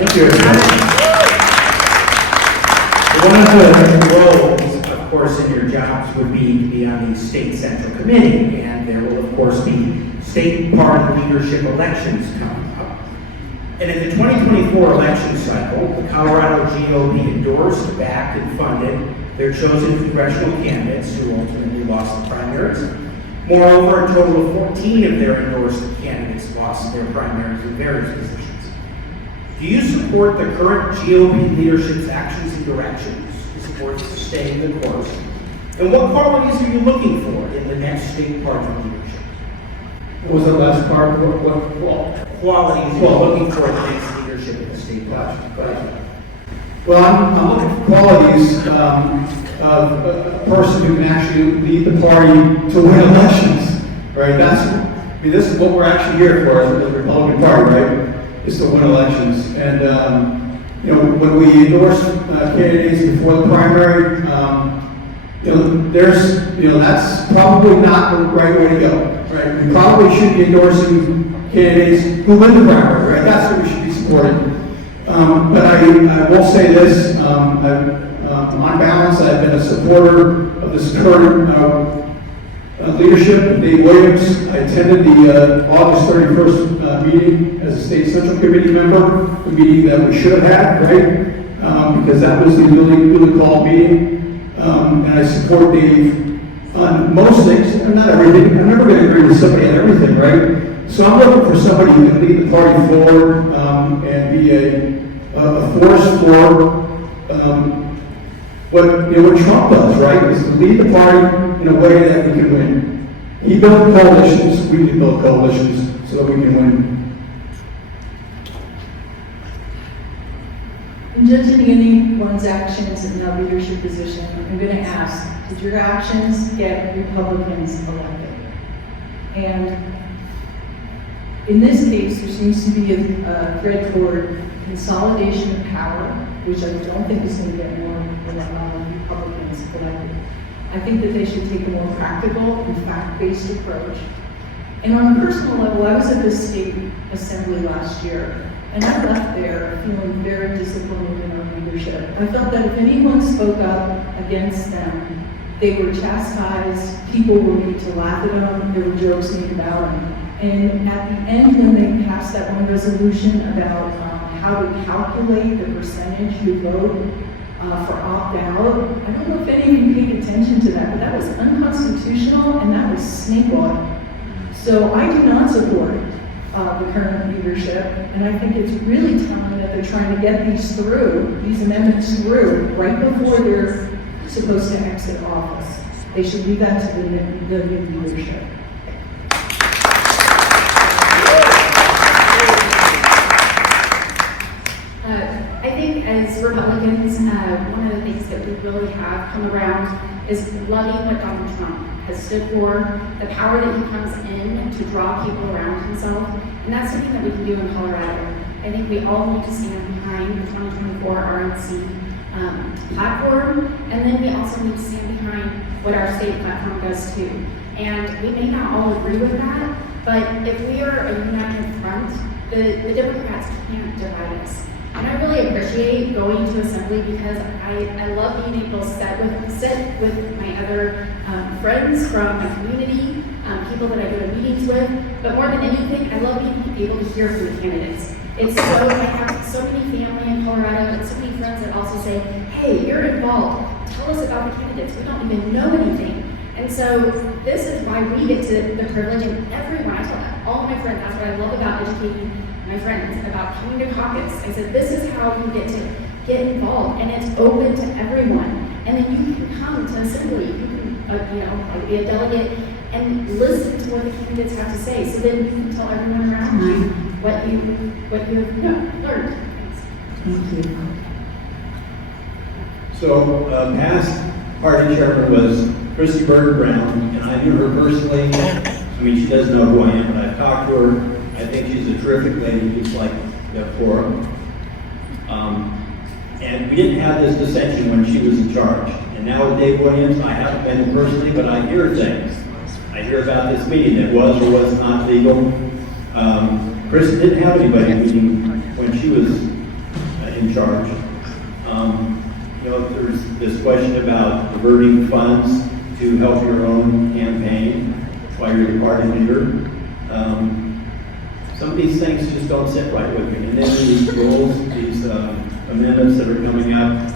Thank you, everybody. One of the roles, of course, in your jobs would be to be on the state central committee, and there will, of course, be state party leadership elections coming up. And in the 2024 election cycle, the Colorado GOP endorsed, backed, and funded their chosen congressional candidates who ultimately lost the primaries. Moreover, a total of 14 of their endorsed candidates lost their primaries in various positions. Do you support the current GOP leadership's actions and directions to support staying the course? And what qualities are you looking for in the next state party leadership? What was the last part? What qualities you're looking for in the next leadership of the state party? Well, I'm looking for qualities of a person who can actually lead the party to win elections, right? This is what we're actually here for as the Republican Party, right? Is to win elections. And when we endorse candidates before the primary, that's probably not the right way to go, right? We probably should be endorsing candidates who win the primary, right? That's what we should be supporting. But I will say this, on balance, I've been a supporter of this current leadership. Dave Williams, I attended the August 31st meeting as a state central committee member, a meeting that we should have had, right? Because that was the newly called meeting. And I support Dave on most things, not everything. I'm never going to agree with somebody on everything, right? So I'm looking for somebody who can lead the party forward and be a force for what Trump does, right? Is to lead the party in a way that we can win. He built coalitions, we can build coalitions so that we can win. In judging anyone's actions in a leadership position, I'm going to ask, did your actions get Republicans elected? And in this case, there seems to be a thread toward consolidation of power, which I don't think is going to get more Republicans elected. I think that they should take a more practical and fact-based approach. And on a personal level, I was at the state assembly last year, and I left there feeling very disappointed in our leadership. I felt that if anyone spoke up against them, they were chastised, people were made to laugh at them, there were jokes made about them. And at the end, when they passed that one resolution about how to calculate the percentage who vote for opt-out, I don't know if any of you paid attention to that, but that was unconstitutional and that was snake oil. So I do not support the current leadership, and I think it's really telling that they're trying to get these amendments through right before they're supposed to exit office. They should leave that to the new leadership. I think as Republicans, one of the things that we really have come around is loving what Donald Trump has stood for, the power that he comes in to draw people around himself, and that's something that we can do in Colorado. I think we all need to stand behind the 2024 RNC platform, and then we also need to stand behind what our state platform does too. And we may not all agree with that, but if we are a united front, the Democrats can't divide us. And I really appreciate going to assembly because I love being able to sit with my other friends from my community, people that I go to meetings with, but more than anything, I love being able to hear from the candidates. I have so many family in Colorado and so many friends that also say, hey, you're involved, tell us about the candidates, we don't even know anything. And so this is why we get to the privilege, and everyone, I tell all my friends, that's what I love about educating my friends about coming to caucus. I said, this is how you get to get involved, and it's open to everyone. And then you can come to assembly, you can be a delegate and listen to what the candidates have to say. So then you can tell everyone around you what you have learned. Thank you. So past party chairman was Christy Berger-Brown, and I knew her personally. I mean, she doesn't know who I am, but I've talked to her. I think she's a terrific lady, just like Flora. And we didn't have this dissension when she was in charge. And now with Dave Williams, I haven't been personally, but I hear things. I hear about this meeting that was or was not legal. Chris didn't have anybody meeting when she was in charge. There's this question about diverting funds to help your own campaign while you're the party leader. Some of these things just don't sit right with me. And then these rules, these amendments that are coming up,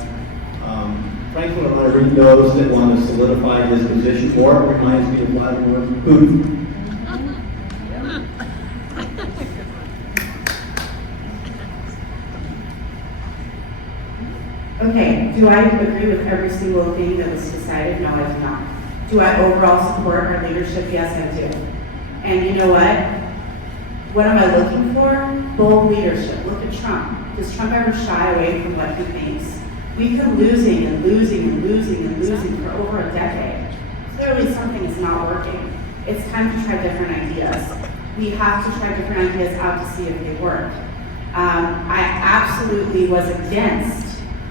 frankly, when I read those that want to solidify his position more, it reminds me of Vladimir Putin. Okay, do I agree with every single thing that was decided? No, I do not. Do I overall support our leadership? Yes, I do. And you know what? What am I looking for? Bold leadership. Look at Trump. Does Trump ever shy away from what he thinks? We've been losing and losing and losing and losing for over a decade. Clearly something is not working. It's time to try different ideas. We have to try different ideas out to see if they work. I absolutely was against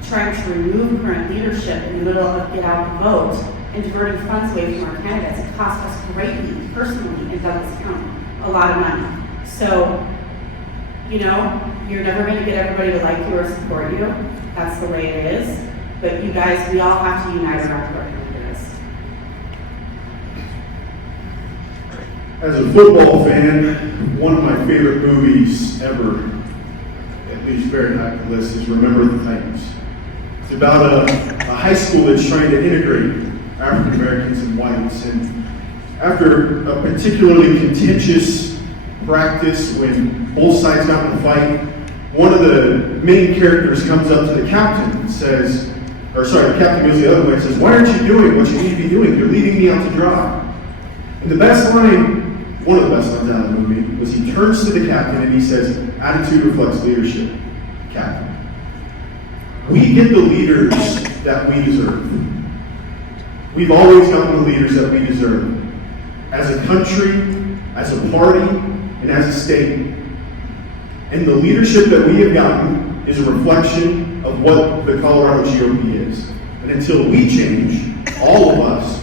trying to remove current leadership in the middle of get out the vote and diverting funds away from our candidates. It cost us greatly, personally, in Douglas County, a lot of money. So, you're never going to get everybody to like you or support you. That's the way it is. But you guys, we all have to unite around our candidates. As a football fan, one of my favorite movies ever, at least very high on the list, is Remember the Titans. It's about a high school that's trying to integrate African Americans and whites. And after a particularly contentious practice, when both sides got in a fight, one of the main characters comes up to the captain and says, the captain goes the other way and says, "Why aren't you doing what you need to be doing? You're leaving me out to dry." And the best line, one of the best lines out of the movie, was he turns to the captain and he says, "Attitude reflects leadership, Captain." We get the leaders that we deserve. We've always gotten the leaders that we deserve. As a country, as a party, and as a state. And the leadership that we have gotten is a reflection of what the Colorado GOP is. And until we change, all of us,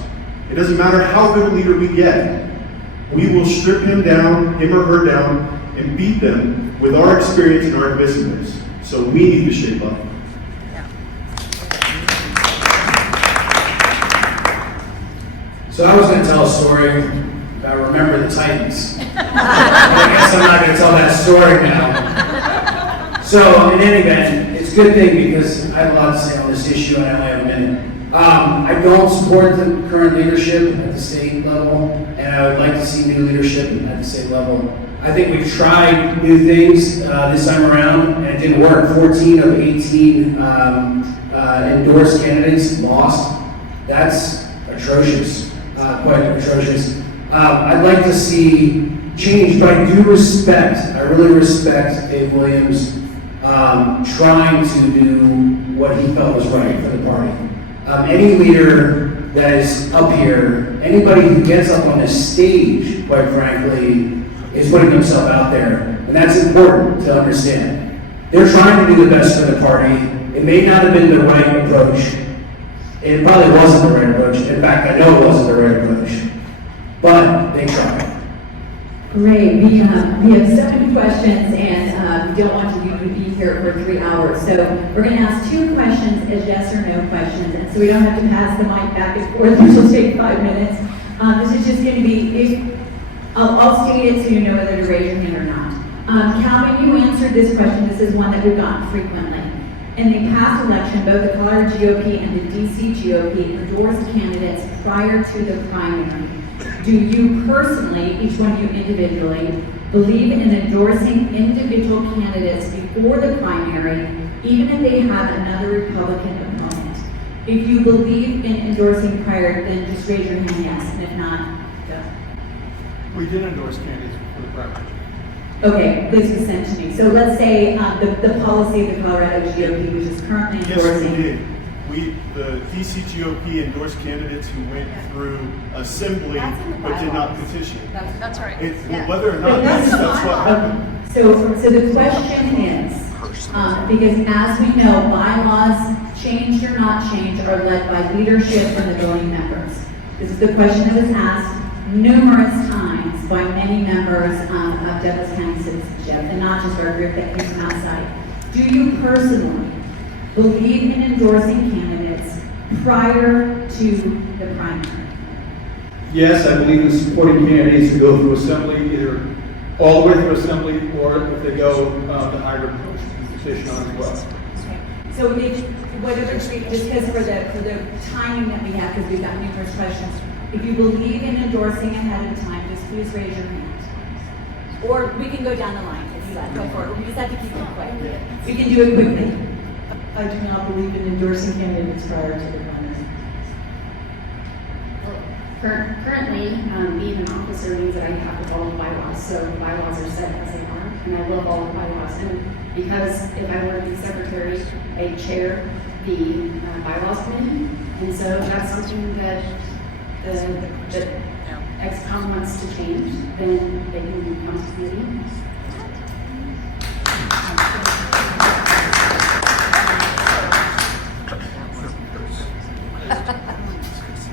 it doesn't matter how good a leader we get, we will strip him or her down, and beat them with our experience and our invisiveness. So we need to shape up. So I was going to tell a story about Remember the Titans. But I guess I'm not going to tell that story now. So in any event, it's a good thing because I have a lot to say on this issue and I only have a minute. I don't support the current leadership at the state level, and I would like to see new leadership at the state level. I think we've tried new things this time around, and it didn't work. 14 of 18 endorsed candidates lost. That's atrocious. Quite atrocious. I'd like to see change, but I do respect, I really respect Dave Williams trying to do what he felt was right for the party. Any leader that is up here, anybody who gets up on this stage, quite frankly, is putting himself out there. And that's important to understand. They're trying to do the best for the party. It may not have been the right approach. It probably wasn't the right approach. In fact, I know it wasn't the right approach. But they tried. Great. We have so many questions, and we don't want you to be here for 3 hours. So we're going to ask 2 questions as yes or no questions, and so we don't have to pass the mic back and forth, which will take 5 minutes. This is just going to be, I'll state it so you know whether to raise your hand or not. Calvin, you answered this question. This is one that we've gotten frequently. In the past election, both the Colorado GOP and the DCGOP endorsed candidates prior to the primary. Do you personally, each one of you individually, believe in endorsing individual candidates before the primary, even if they have another Republican opponent? If you believe in endorsing prior, then just raise your hand yes, and if not, go. We did endorse candidates before the primary. Okay, this was sent to me. So let's say the policy of the Colorado GOP, which is currently endorsing. Yes, we did. The DCGOP endorsed candidates who went through assembly but did not petition. That's right. Whether or not that's what happened. So the question is, because as we know, bylaws, changed or not changed, are led by leadership and the voting members. This is the question that was asked numerous times by many members of Douglas County Citizenship, and not just our group that came from outside. Do you personally believe in endorsing candidates prior to the primary? Yes, I believe in supporting candidates who go through assembly, either all the way through assembly, or if they go the hybrid position on as well. So because for the timing that we have, because we've got numerous questions, if you believe in endorsing ahead of time, just please raise your hand. Or we can go down the line if you like, go for it. We just have to keep it quick. We can do it quickly. I do not believe in endorsing candidates prior to the primary. Currently, being an officer means that I have to follow bylaws, so bylaws are set as they are, and I love all the bylaws. And because if I were to be secretary, I chair the bylaws committee, and so if that's something that the ex-com wants to change, then they can come to committee.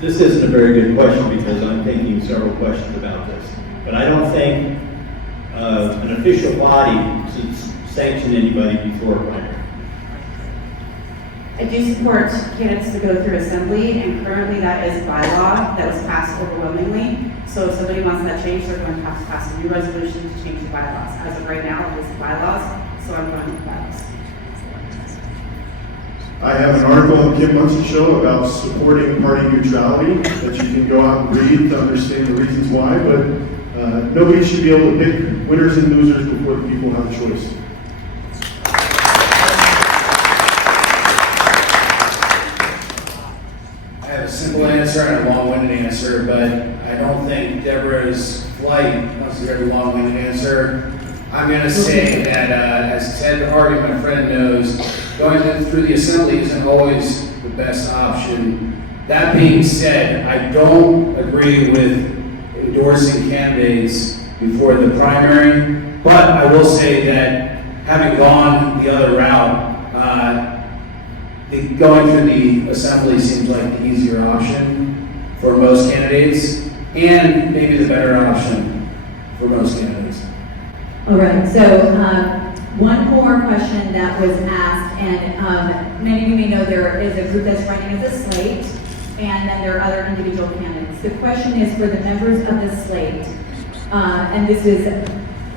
This isn't a very good question because I'm thinking several questions about this. But I don't think an official body should sanction anybody before a primary. I do support candidates to go through assembly, and currently that is bylaw that was passed overwhelmingly. So if somebody wants that changed, they're going to have to pass a new resolution to change the bylaws. As of right now, it is bylaws, so I'm going with bylaws. I have an article on Kim Munson Show about supporting party neutrality that you can go out and read to understand the reasons why, but nobody should be able to pick winners and losers before the people have a choice. I have a simple answer and a long-winded answer, but I don't think Deborah's flight wants a very long-winded answer. I'm going to say that, as Ted Hardy, my friend, knows, going through the assembly isn't always the best option. That being said, I don't agree with endorsing candidates before the primary, but I will say that having gone the other route, going through the assembly seems like the easier option for most candidates, and maybe the better option for most candidates. All right, so one more question that was asked, and many of you may know there is a group that's running as a slate, and then there are other individual candidates. The question is for the members of the slate, and this is,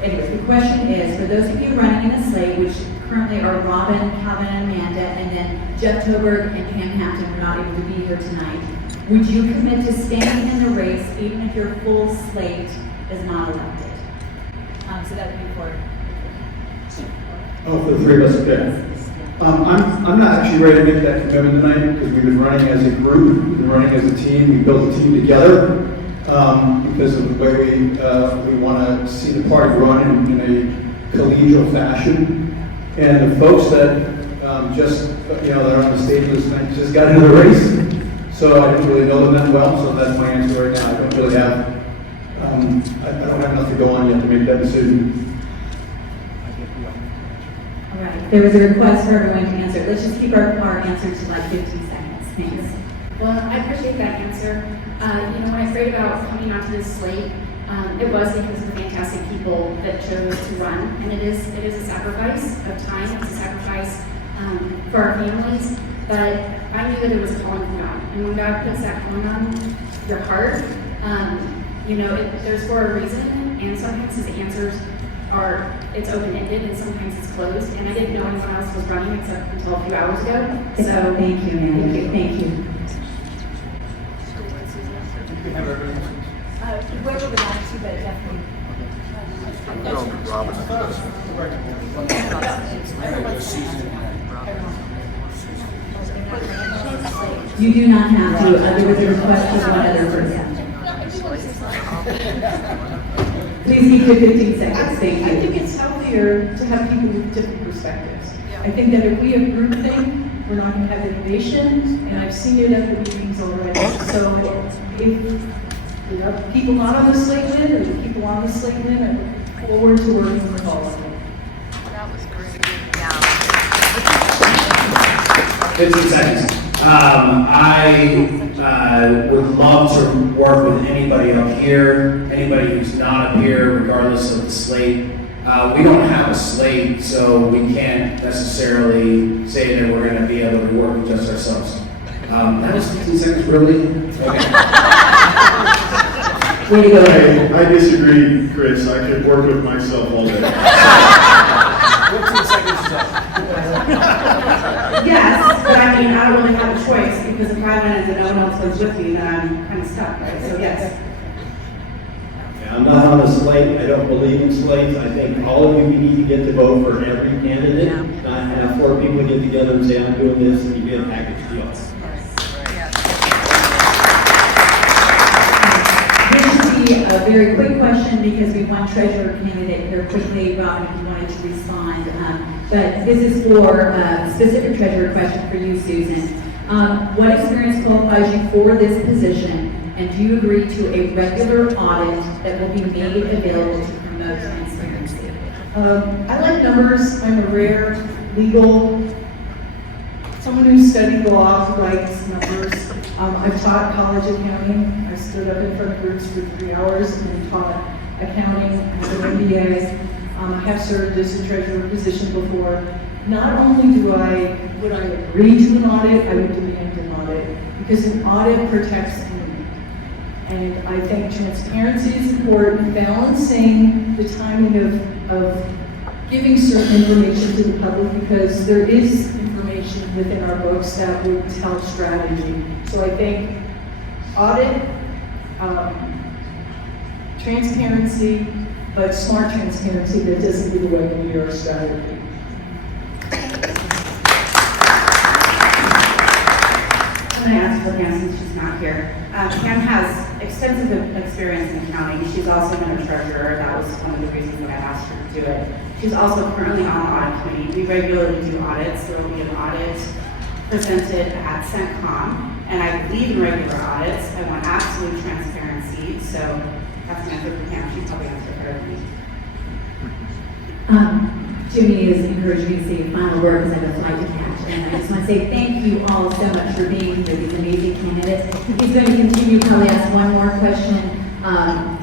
anyway, the question is, for those of you running in the slate, which currently are Robin, Calvin, and Amanda, and then Jeff Toborg and Pam Hampton were not able to be here tonight, would you commit to staying in the race even if your full slate is not elected? So that would be for. Oh, for the three of us, okay. I'm not actually ready to make that commitment tonight because we've been running as a group, we've been running as a team, we built a team together because of the way we want to see the party run in a collegial fashion. And the folks that that are on the stage this night just got into the race, so I didn't really know them that well, so that's my answer right now. I don't really have, I don't have enough to go on yet to make that decision. All right, there was a request for everyone to answer. Let's just keep our answer to like 15 seconds. Thanks. Well, I appreciate that answer. When I prayed about coming onto this slate, it was because of the fantastic people that chose to run, and it is a sacrifice of time. It's a sacrifice for our families, but I knew that it was a calling from God, and when God puts that calling on your heart, there's for a reason, and sometimes His answers it's open-ended, and sometimes it's closed, and I didn't know anyone else was running except until a few hours ago. So thank you, Amanda. Thank you. Whoever would like to, but definitely. You do not have to. There was a request for one other person. Please keep it 15 seconds. Thank I you. think it's healthier to have people with different perspectives. I think that if we have groupthink, we're not going to have innovation, and I've seen it at the meetings already. So if people not on the slate win, or people on the slate win, I look forward to working with all of them. That was great. 15 seconds. I would love to work with anybody up here, anybody who's not up here, regardless of the slate. We don't have a slate, so we can't necessarily say that we're going to be able to work with just ourselves. That was 15 seconds, really? Okay. Way to go. I disagree, Chris. I could work with myself all day. 15 seconds is up. Yes, but I mean, I don't really have a choice, because if I went and no one else goes with me, then I'm kind of stuck, right? So yes. Yeah, I'm not on a slate. I don't believe in slates. I think all of you need to get to vote for every candidate, not have 4 people get together and say, I'm doing this, and you get a package deal. A very quick question, because we want treasurer candidate here quickly. Robin, if you wanted to respond. But this is for a specific treasurer question for you, Susan. What experience qualifies you for this position, and do you agree to a regular audit that will be made available to promote transparency? I like numbers. I'm a rare legal, someone who studied law who likes numbers. I've taught college accounting. I stood up in front of groups for 3 hours and taught accounting. I have an MBA. I have served as a treasurer position before. Not only would I agree to an audit, I would demand an audit, because an audit protects me. And I think transparency is important, balancing the timing of giving certain information to the public, because there is information within our books that would tell strategy. So I think audit, transparency, but smart transparency that doesn't give away your strategy. I'm going to ask for Pam since she's not here. Pam has extensive experience in accounting. She's also been a treasurer. That was one of the reasons that I asked her to do it. She's also currently on the audit committee. We regularly do audits. There will be an audit presented at CENTCOM, and I believe in regular audits. I want absolute transparency, so that's an answer for Pam. She probably answered better than me. Jimmy is encouraging me to say a final word because I have a flight to catch. And I just want to say thank you all so much for being here, these amazing candidates. He's going to continue, probably ask one more question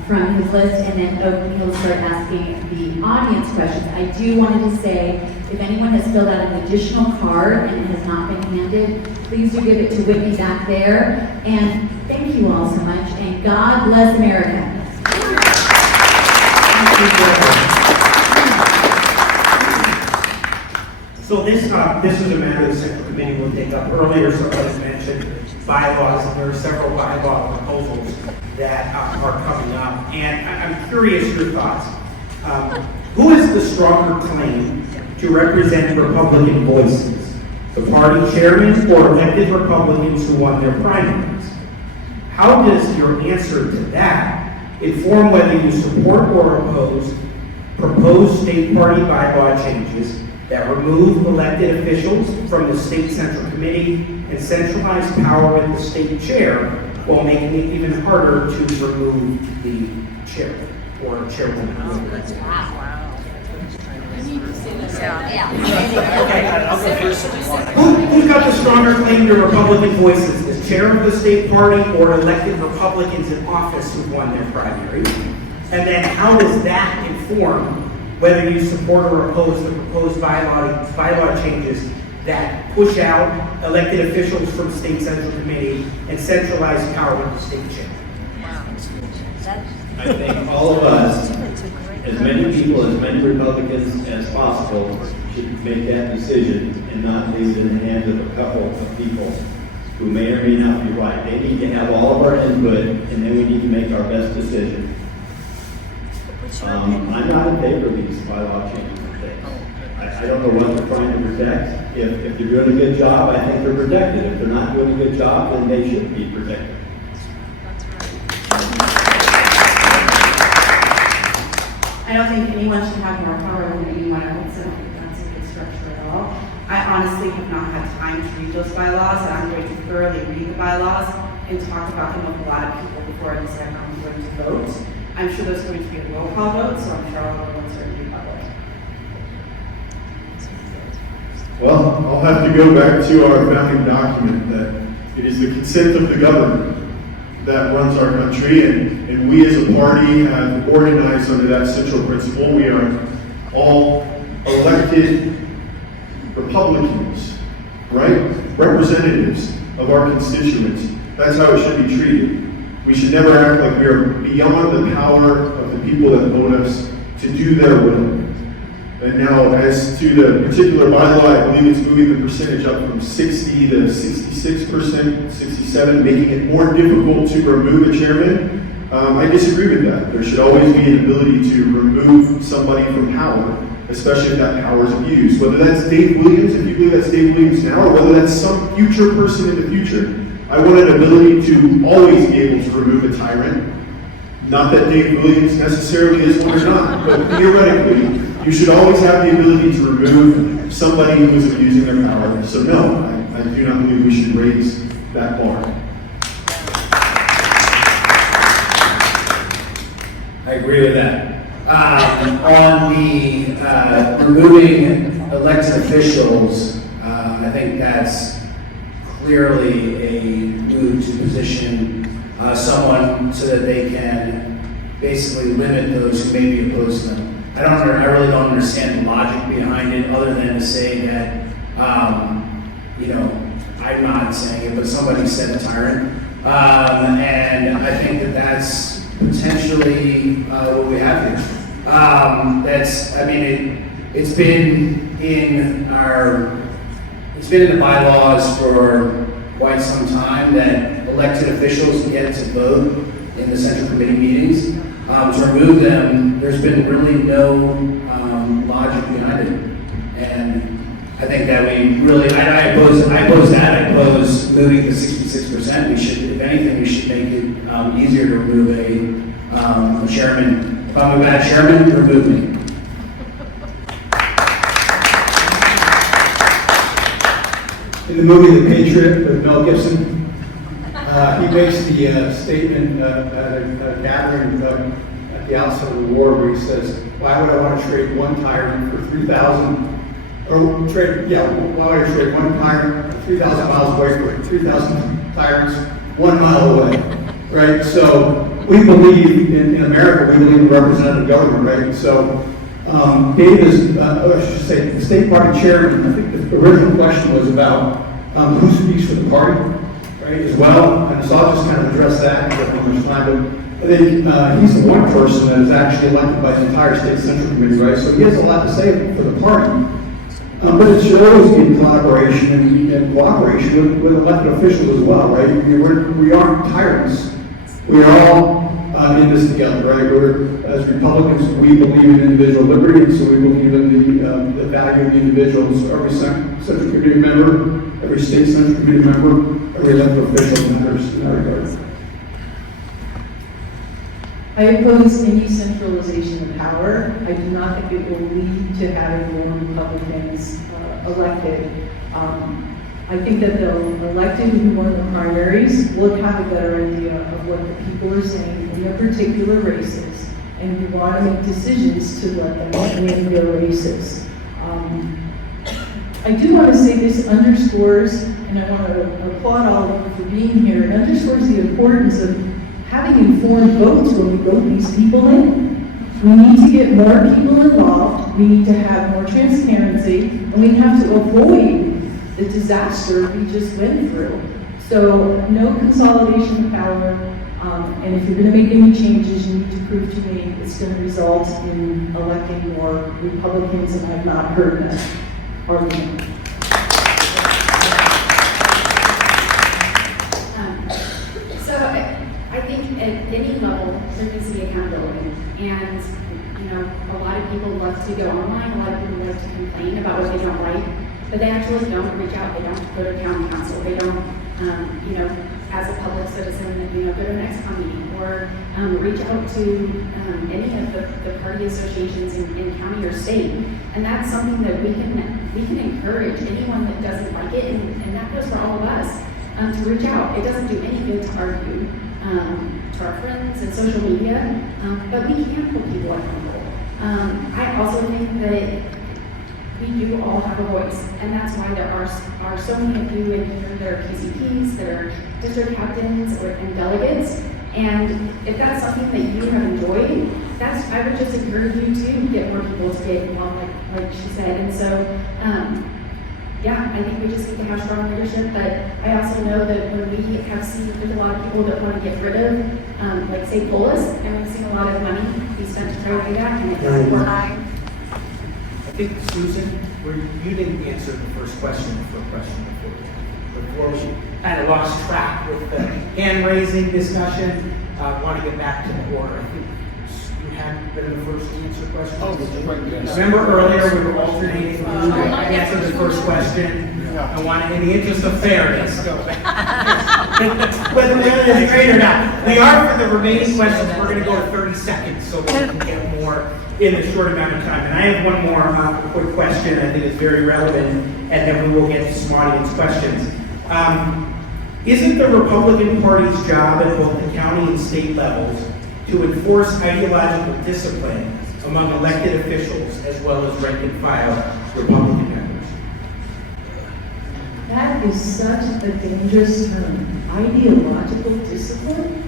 from his list, and then he'll start asking the audience questions. I do want to say, if anyone has filled out an additional card and it has not been handed, please do give it to Whitney back there. And thank you all so much, and God bless America. So this is a matter the Central Committee will take up. Earlier, somebody mentioned bylaws, and there are several bylaw proposals that are coming up. And I'm curious your thoughts. Who has the stronger claim to represent Republican voices? The party chairman or elected Republicans who won their primaries? How does your answer to that inform whether you support or oppose proposed state party bylaw changes that remove elected officials from the state central committee and centralize power with the state chair, while making it even harder to remove the chair or chairwoman? Who's got the stronger claim to Republican voices, the chair of the state party or elected Republicans in office who won their primary? And then how does that inform whether you support or oppose the proposed bylaw changes that push out elected officials from the state central committee and centralize power with the state chair? I think all of us, as many people, as many Republicans as possible, should make that decision and not leave it in the hands of a couple of people who may or may not be right. They need to have all of our input, and then we need to make our best decision. I'm not in favor of these bylaw changes and things. I don't know what they're trying to protect. If they're doing a good job, I think they're protected. If they're not doing a good job, then they should be protected. I don't think anyone should have more power than anyone else. I don't think that's a good structure at all. I honestly have not had time to read those bylaws, and I'm going to thoroughly read the bylaws and talk about them with a lot of people before I decide how I'm going to vote. I'm sure there's going to be a roll call vote, so I'm sure all the votes are going to be public. Well, I'll have to go back to our founding document that it is the consent of the government that runs our country, and we as a party have organized under that central principle. We are all elected Republicans, right? Representatives of our constituents. That's how it should be treated. We should never act like we are beyond the power of the people that vote us to do their will. And now, as to the particular bylaw, I believe it's moving the percentage up from 60 to 66%, 67, making it more difficult to remove a chairman. I disagree with that. There should always be an ability to remove somebody from power, especially if that power is abused. Whether that's Dave Williams, if you believe that's Dave Williams now, or whether that's some future person in the future. I want an ability to always be able to remove a tyrant. Not that Dave Williams necessarily is one or not, but theoretically, you should always have the ability to remove somebody who is abusing their power. So no, I do not believe we should raise that bar. I agree with that. On the removing elected officials, I think that's clearly a move to position someone so that they can basically limit those who may be opposed to them. I really don't understand the logic behind it, other than to say that, I'm not saying it, but somebody said a tyrant. And I think that that's potentially what we have here. It's been in the bylaws for quite some time that elected officials get to vote in the central committee meetings. To remove them, there's been really no logic behind it. And I think that we really, I oppose that. I oppose moving to 66%. We should, if anything, we should make it easier to remove a chairman. If I'm a bad chairman, remove me. In the movie The Patriot with Mel Gibson, he makes the statement at a gathering at the outset of the war where he says, why would I want to trade one tyrant for 3,000, why would I trade one tyrant 3,000 miles away for 3,000 tyrants 1 mile away, right? So we believe, in America, we believe in representative government, right? So Dave is, I should say, the state party chairman. I think the original question was about who speaks for the party, right, as well. And so I'll just kind of address that in how much time. But I think he's the one person that is actually elected by the entire state central committee, right? So he has a lot to say for the party. But it should always be in collaboration and cooperation with elected officials as well, right? We aren't tyrants. We are all in this together, right? As Republicans, we believe in individual liberty, and so we believe in the value of the individuals. Every central committee member, every state central committee member, every elected official matters in that regard. I oppose any centralization of power. I do not think it will lead to having more Republicans elected. I think that the elected who won the primaries will have a better idea of what the people are saying in their particular races, and we want to make decisions to let them win their races. I do want to say this underscores, and I want to applaud all of you for being here, it underscores the importance of having informed votes when we vote these people in. We need to get more people involved, we need to have more transparency, and we have to avoid the disaster we just went through. So no consolidation of power, and if you're going to make any changes, you need to prove to me it's going to result in electing more Republicans, and I've not heard that argument. I think at any level, there needs to be accountability. And, a lot of people love to go online, a lot of people love to complain about what they don't like, but they actually don't reach out, they don't go to county council, they don't, as a public citizen, go to an ex-con meeting, or reach out to any of the party associations in county or state. And that's something that we can encourage anyone that doesn't like it, and that goes for all of us, to reach out. It doesn't do any good to argue to our friends and social media, but we can hold people accountable. I also think that we do all have a voice, and that's why there are so many of you in here that are PCPs, that are district captains and delegates, And if that's something that you have enjoyed, I would just encourage you to get more people to get involved, like she said. And so, yeah, I think we just need to have strong leadership, but I also know that when we have seen, there's a lot of people that want to get rid of, like say Polis, and we've seen a lot of money be spent to try to do that, and it doesn't work. I think, Susan, you didn't answer the first question before we kind of lost track with the hand-raising discussion. Want to get back to the order. I think you had been the first to answer questions. Remember earlier we were alternating. I answered the first question. I wanted, in the interest of fairness, whether we're straight or not. We are, for the remaining questions, we're going to go to 30 seconds so we can get more in a short amount of time. And I have one more quick question I think is very relevant, and then we will get to some audience questions. Isn't the Republican Party's job at both the county and state levels to enforce ideological discipline among elected officials as well as rank and file Republican members? That is such a dangerous term. Ideological discipline?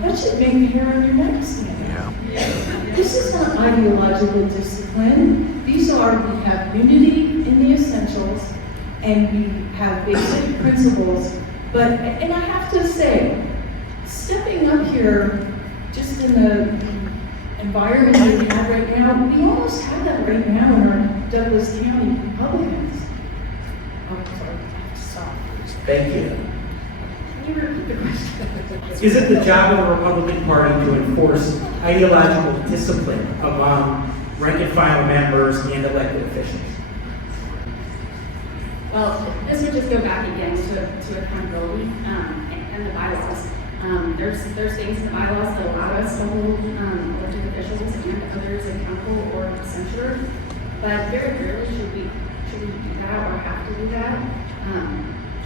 That should make the hair on your neck stand. This is not ideological discipline. These are, we have unity in the essentials, and we have basic principles. But, and I have to say, stepping up here, just in the environment that we have right now, we almost have that right now in our Douglas County Republicans. Oh, sorry, I have to stop. Thank you. Can you repeat the question? Is it the job of the Republican Party to enforce ideological discipline among rank and file members and elected officials? Well, this would just go back again to accountability and the bylaws. There's things in the bylaws that allow us to hold elected officials and others accountable or censured, but very rarely should we do that or have to do that.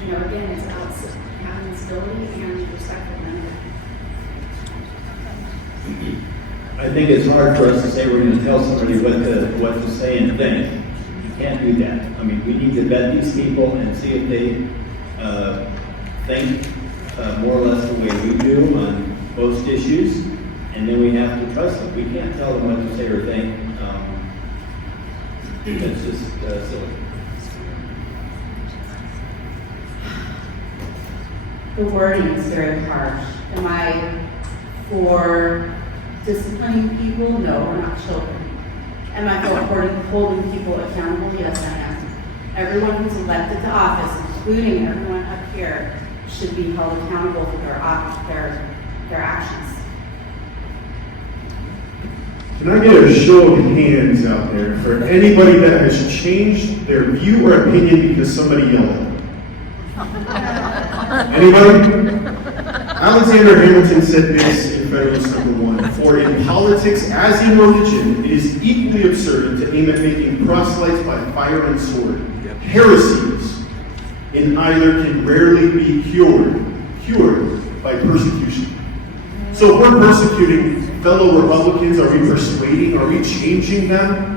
Again, it's about having civility and respect for them. I think it's hard for us to say we're going to tell somebody what to say and think. You can't do that. I mean, we need to vet these people and see if they think more or less the way we do on most issues, and then we have to trust them. We can't tell them what to say or think. It's just silly. The wording is very harsh. Am I for disciplining people? No, we're not children. Am I for holding people accountable? Yes, I am. Everyone who's elected to office, including everyone up here, should be held accountable for their actions. Can I get a show of hands out there for anybody that has changed their view or opinion because somebody yelled at them? Anybody? Alexander Hamilton said this in Federalist Number 1, "For in politics, as in religion, it is equally absurd to aim at making proselytes by fire and sword. Heresies in either can rarely be cured by persecution." So if we're persecuting fellow Republicans, are we persuading, are we changing them?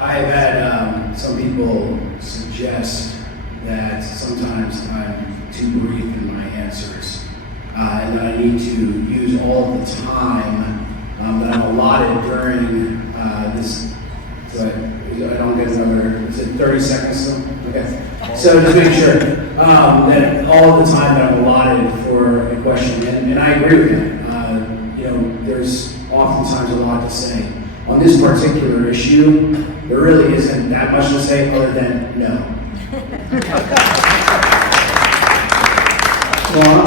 I've had some people suggest that sometimes I'm too brief in my answers, and that I need to use all the time that I'm allotted during this. So I don't get another, is it 30 seconds still? Okay. So just make sure that all the time that I'm allotted for a question, and I agree with that. There's oftentimes a lot to say. On this particular issue, there really isn't that much to say other than no. Well,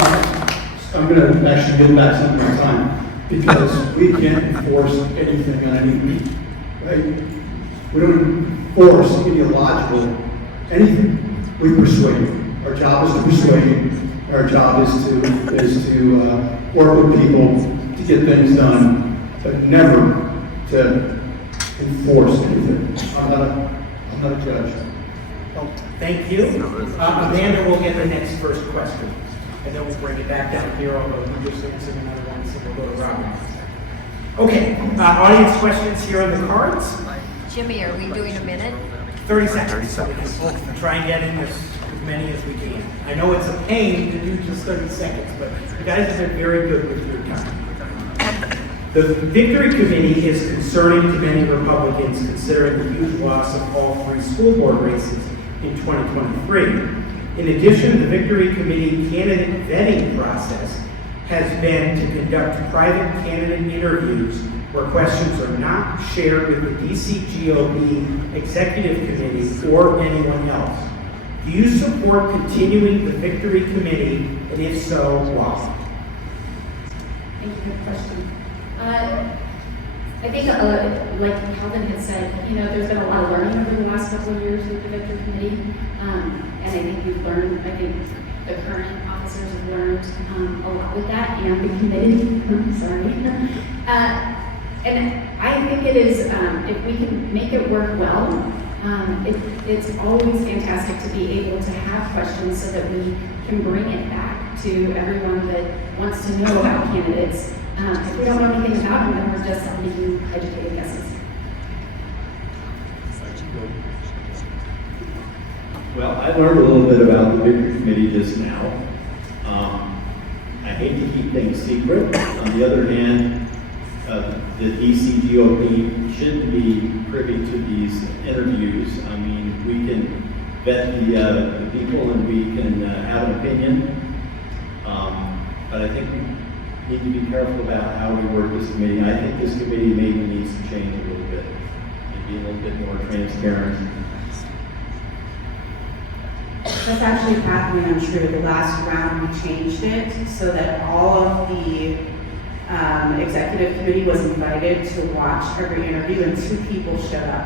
I'm going to actually give back some of my time because we can't enforce anything on anybody, right? We don't enforce ideological anything. We persuade. Our job is to persuade. Our job is to work with people to get things done, but never to enforce anything. I'm not a judge. Thank you. Amanda will get the next first question, and then we'll bring it back down here, although we just answered another one, so we'll go to Robert. Okay, audience questions here on the cards. Jimmy, are we doing a minute? 30 seconds, so we can try and get in as many as we can. I know it's a pain to do just 30 seconds, but you guys have been very good with your time. The Victory Committee is concerning to many Republicans considering the huge loss of all 3 school board races in 2023. In addition, the Victory Committee candidate vetting process has been to conduct private candidate interviews where questions are not shared with the DCGOP Executive Committee or anyone else. Do you support continuing the Victory Committee, and if so, why? Thank you for the question. I think, like Calvin had said, there's been a lot of learning over the last couple of years with the Victory Committee. And I think we've learned, I think the current officers have learned a lot with that, and the committee, sorry. And I think it is, if we can make it work well, it's always fantastic to be able to have questions so that we can bring it back to everyone that wants to know about candidates. If we don't know anything about them, then we're just making educated guesses. Well, I learned a little bit about the Victory Committee just now. I hate to keep things secret. On the other hand, the DCGOP shouldn't be privy to these interviews. I mean, we can vet the people and we can have an opinion. But I think we need to be careful about how we work this committee. I think this committee maybe needs to change a little bit and be a little bit more transparent. That's actually patently untrue. The last round, we changed it so that all of the executive committee was invited to watch every interview, and 2 people showed up.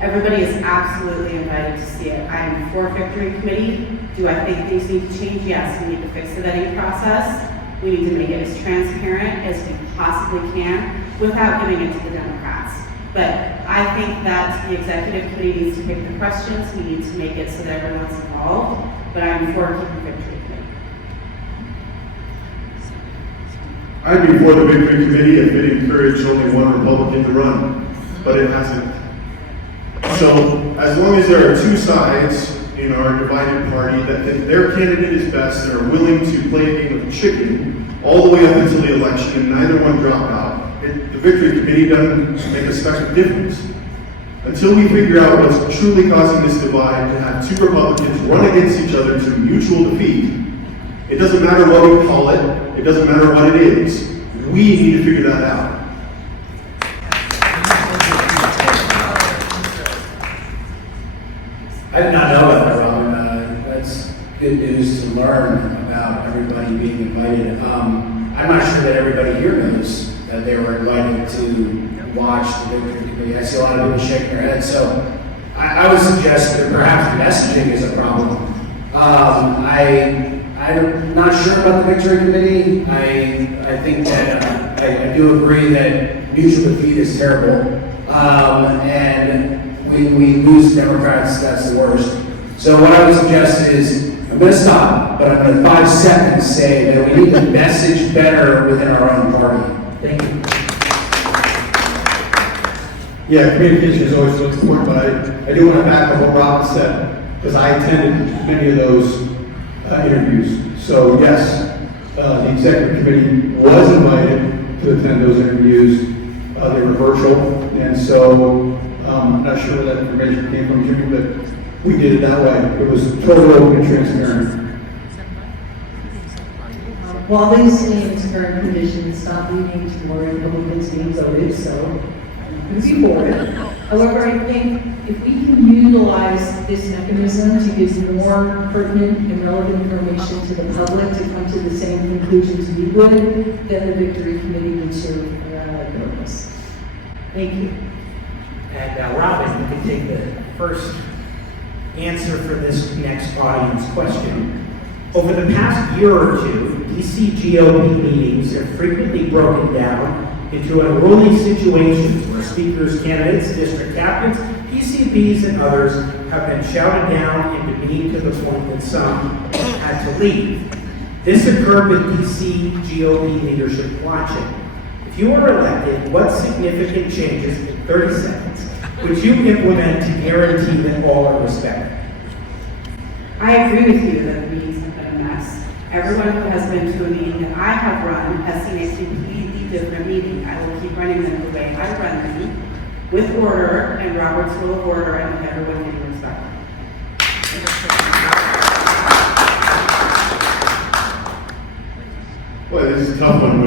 Everybody is absolutely invited to see it. I am for Victory Committee. Do I think things need to change? Yes, we need to fix the vetting process. We need to make it as transparent as we possibly can without giving it to the Democrats. But I think that the executive committee needs to pick the questions. We need to make it so that everyone's involved. But I'm for keeping Victory Committee. I'd be for the Victory Committee if it encouraged only one Republican to run, but it hasn't. So as long as there are 2 sides in our divided party that think their candidate is best and are willing to play a game of chicken all the way up until the election and neither one drop out, the Victory Committee doesn't make a special difference. Until we figure out what's truly causing this divide to have 2 Republicans run against each other to mutual defeat, it doesn't matter what we call it, it doesn't matter what it is. We need to figure that out. I did not know about that, Robin. That's good news to learn about everybody being invited. I'm not sure that everybody here knows that they were invited to watch the Victory Committee. I see a lot of people shaking their heads. So I would suggest that perhaps messaging is a problem. I'm not sure about the Victory Committee. I think that I do agree that mutual defeat is terrible. And we lose Democrats, that's the worst. So what I would suggest is, I'm going to stop, but I'm going to 5 seconds say that we need to message better within our own party. Thank you. Yeah, communication is always what's important, but I do want to back up what Robin said, because I attended many of those interviews. So yes, the executive committee was invited to attend those interviews. They were virtual, and so I'm not sure where that information came from, Jimmy, but we did it that way. It was totally open and transparent. While these stay in its current condition, it's not leading to more Republicans being voted, so I'm going to be for it. However, I think if we can utilize this mechanism to give more pertinent and relevant information to the public to come to the same conclusions we would, then the Victory Committee would serve their purpose. Thank you. And Robin, you can take the first answer for this next audience question. Over the past year or 2, DCGOP meetings have frequently broken down into unruly situations where speakers, candidates, district captains, PCPs, and others have been shouted down and demeaned to the point that some had to leave. This occurred with DCGOP leadership watching. If you were elected, what significant changes, in 30 seconds, would you implement to guarantee that all are respected? I agree with you that the meetings have been a mess. Everyone who has been to a meeting that I have run has seen a completely different meeting. I will keep running them the way I run them, with order and Robert's Rule of Order, and with everyone being respectful. Boy, this is a tough one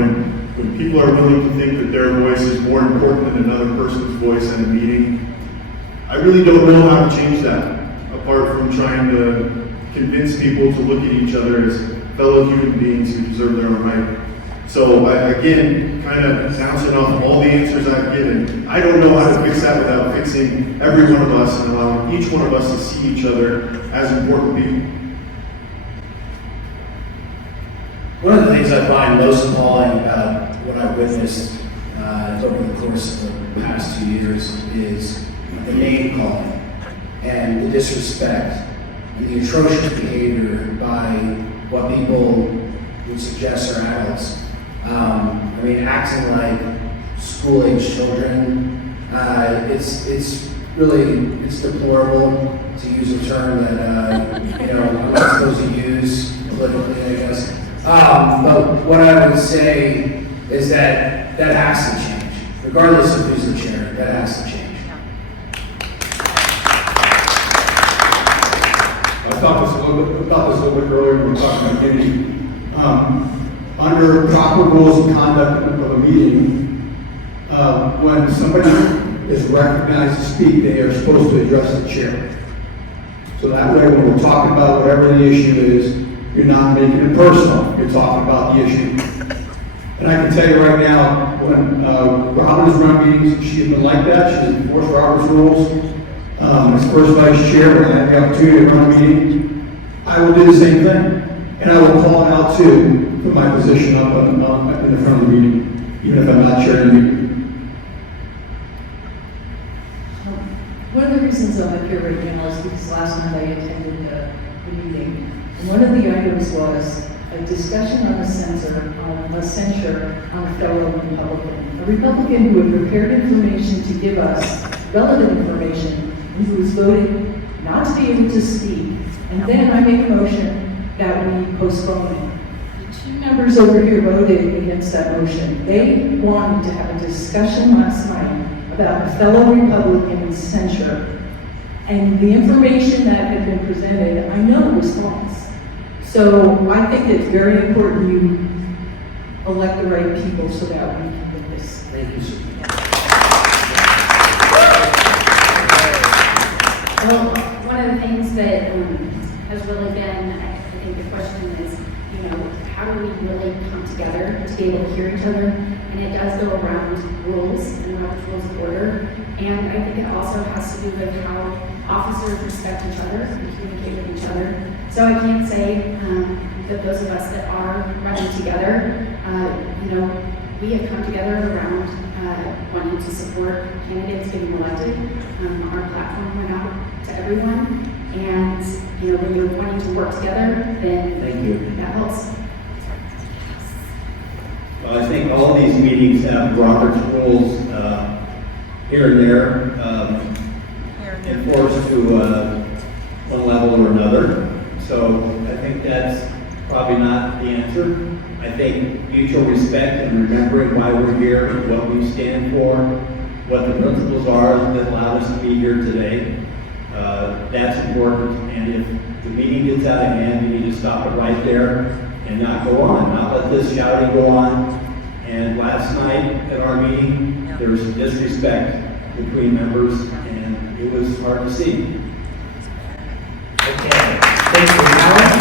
when people are willing to think that their voice is more important than another person's voice in a meeting. I really don't know how to change that, apart from trying to convince people to look at each other as fellow human beings who deserve their own right. So again, kind of bouncing off all the answers I've given, I don't know how to fix that without fixing every one of us and allowing each one of us to see each other as important people. One of the things I find most appalling about what I've witnessed over the course of the past 2 years is the name calling and the disrespect and the atrocious behavior by what people would suggest are adults. I mean, acting like school-age children. It's really deplorable, to use a term that I'm not supposed to use politically, I guess. But what I would say is that has to change, regardless of who's the chair. That has to change. I thought this a little bit earlier when we were talking about unity. Under proper rules of conduct of a meeting, when somebody is recognized to speak, they are supposed to address the chair. So that way, when we're talking about whatever the issue is, you're not making it personal. You're talking about the issue. And I can tell you right now, when Robin has run meetings, she's been like that. She has enforced Robert's rules. As first vice chair, when I have the opportunity to run a meeting, I will do the same thing. And I will call it out too, for my position up in the front of the meeting, even if I'm not chairing the meeting. One of the reasons I'm up here right now is because last night I attended the meeting. And one of the items was a discussion on a censure on a fellow Republican. A Republican who had prepared information to give us relevant information and who was voted not to be able to speak. And then I make a motion that we postpone it. The two members over here voted against that motion. They wanted to have a discussion last night about a fellow Republican's censure. And the information that had been presented, I know was false. So I think it's very important you elect the right people so that we can get this. Thank you, sir. Well, one of the things that has really been, I think the question is, how do we really come together to be able to hear each other? And it does go around rules and Robert's Rules of Order. And I think it also has to do with how officers respect each other and communicate with each other. So I can't say that those of us that are running together, we have come together around wanting to support candidates getting elected. Our platform went out to everyone. And, when you're wanting to work together, then Thank you. that helps. Well, I think all these meetings have Robert's rules here and there enforced to one level or another. So I think that's probably not the answer. I think mutual respect and remembering why we're here, what we stand for, what the principles are that allowed us to be here today. That's important, and if the meeting gets out of hand, you need to stop it right there and not go on, not let this shouting go on. And last night at our meeting, there was some disrespect between members, and it was hard to see. Okay, thanks for that.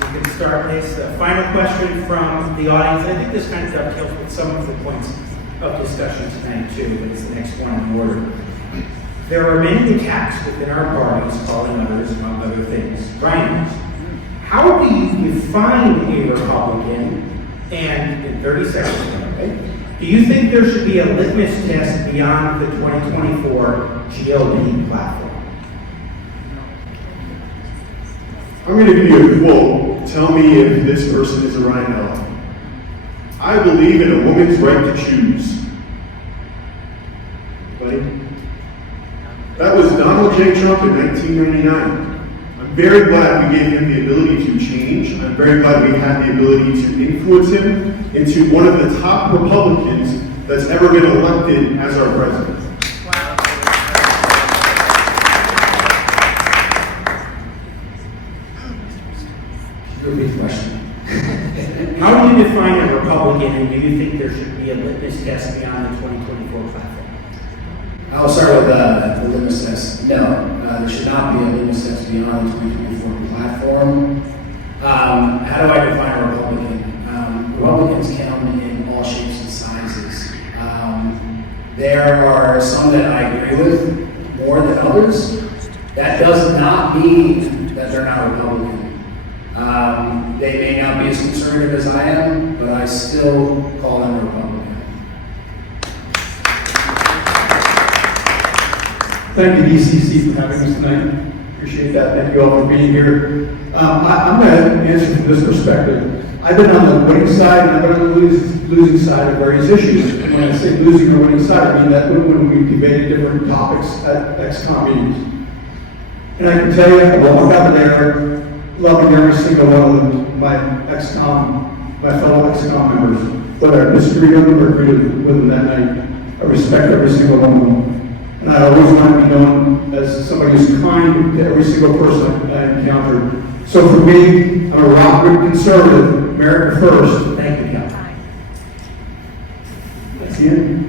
We can start this final question from the audience. I think this kind of dovetails with some of the points of discussion tonight too, but it's the next one in order. There are many attacks within our parties, calling others, among other things, rhinos. How do you define a Republican? And in 30 seconds, okay, do you think there should be a litmus test beyond the 2024 GOP platform? I'm going to give you a quote. Tell me if this person is a rhino. I believe in a woman's right to choose. Buddy? Donald J. Trump in 1999. I'm very glad we gave him the ability to change. I'm very glad we had the ability to influence him into one of the top Republicans that's ever been elected as our president. Repeat the question. How do you define a Republican, and do you think there should be a litmus test beyond the 2024 platform? I'll start with the litmus test. No, there should not be a litmus test beyond the 2024 platform. How do I define a Republican? Republicans come in all shapes and sizes. There are some that I agree with more than others. That does not mean that they're not Republican. They may not be as conservative as I am, but I still call them a Republican. Thank you, DCC, for having us tonight. Appreciate that. Thank you all for being here. I'm going to answer from this perspective. I've been on the winning side, and I've been on the losing side of various issues. And when I say losing or winning side, I mean that when we debated different topics at ex-com meetings. And I can tell you, I walked out of there loving every single one of my fellow ex-com members, whether I disagreed with them or agreed with them that night. I respect every single one of them. And I always want to be known as somebody who's kind to every single person I encountered. So for me, I'm a rock good conservative, America first. Thank you, Cal. That's the end.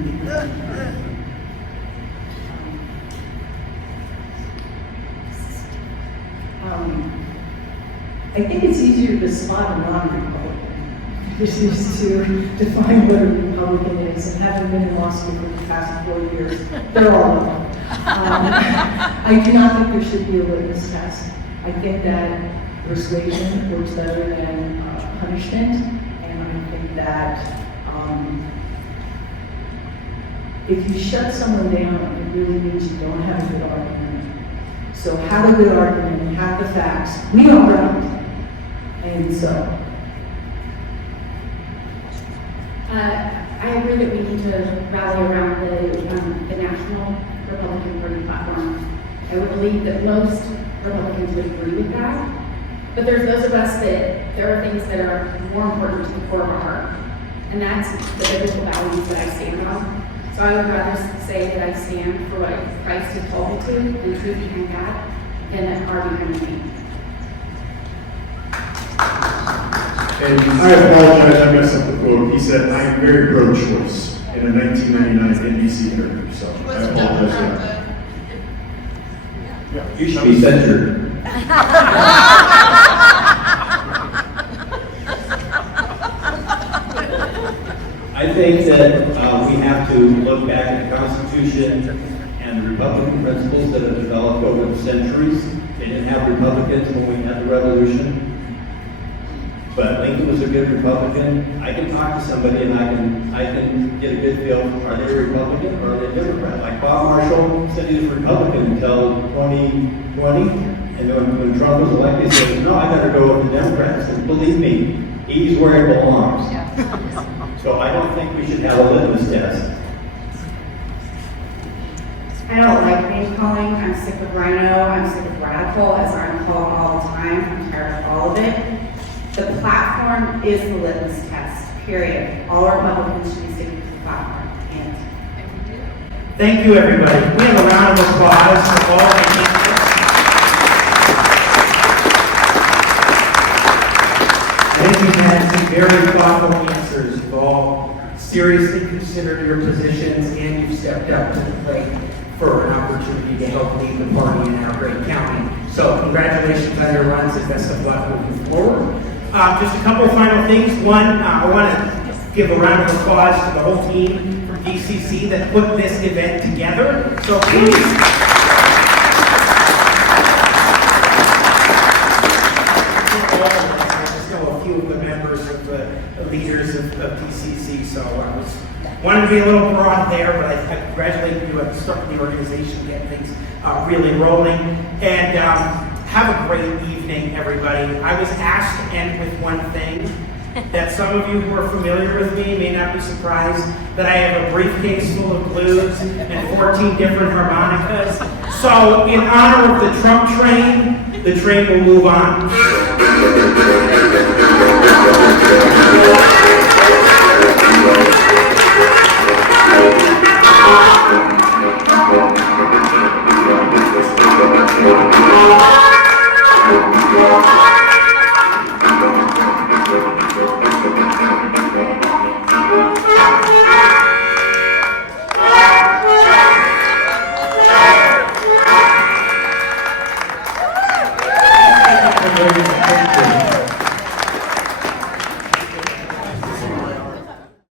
I think it's easier to spot a non-Republican. It's easier to define what a Republican is, and having been in law school for the past 4 years, they're all of them. I do not think there should be a litmus test. I think that persuasion works better than punishment, and I think that if you shut someone down, it really means you don't have a good argument. So have a good argument, have the facts. We are right. And so. I agree that we need to rally around the National Republican Party platform. I would believe that most Republicans would agree with that. But there's those of us that there are things that are more important to the core of our heart. And that's the biblical values that I stand on. So I would rather say that I stand for what Christ has called me to, and truth behind that, than that are behind me. And I apologize, I messed up the quote. He said, I am very pro-choice in a 1999 NBC interview, so I apologize for that. You should be censored. I think that we have to look back at the Constitution and the Republican principles that have developed over the centuries. They didn't have Republicans when we had the Revolution. But Lincoln was a good Republican. I can talk to somebody and I can get a good feel, are they a Republican or are they a Democrat? Like Bob Marshall said he was a Republican until 2020. And then when Trump was elected, he said, no, I better go with the Democrats. And believe me, he's where he belongs. So I don't think we should have a litmus test. I don't like name calling. I'm sick of rhino. I'm sick of radical, as I'm called all the time. I'm tired of all of it. The platform is the litmus test, period. All Republicans should be sticking to the platform. And Thank you, everybody. We have a round of applause for all of the candidates. I think you've had some very thoughtful answers. You've all seriously considered your positions, and you've stepped up to the plate for an opportunity to help lead the party in our great county. So congratulations on your runs and best of luck moving forward. Just a couple of final things. One, I want to give a round of applause to the whole team from DCC that put this event together. So please. I just know a few of the members of the leaders of DCC, so I wanted to be a little broad there, but I congratulate you at starting the organization, getting things really rolling. And have a great evening, everybody. I was asked to end with one thing, that some of you who are familiar with me may not be surprised that I have a briefcase full of blues and 14 different harmonicas. So in honor of the Trump train, the train will move on.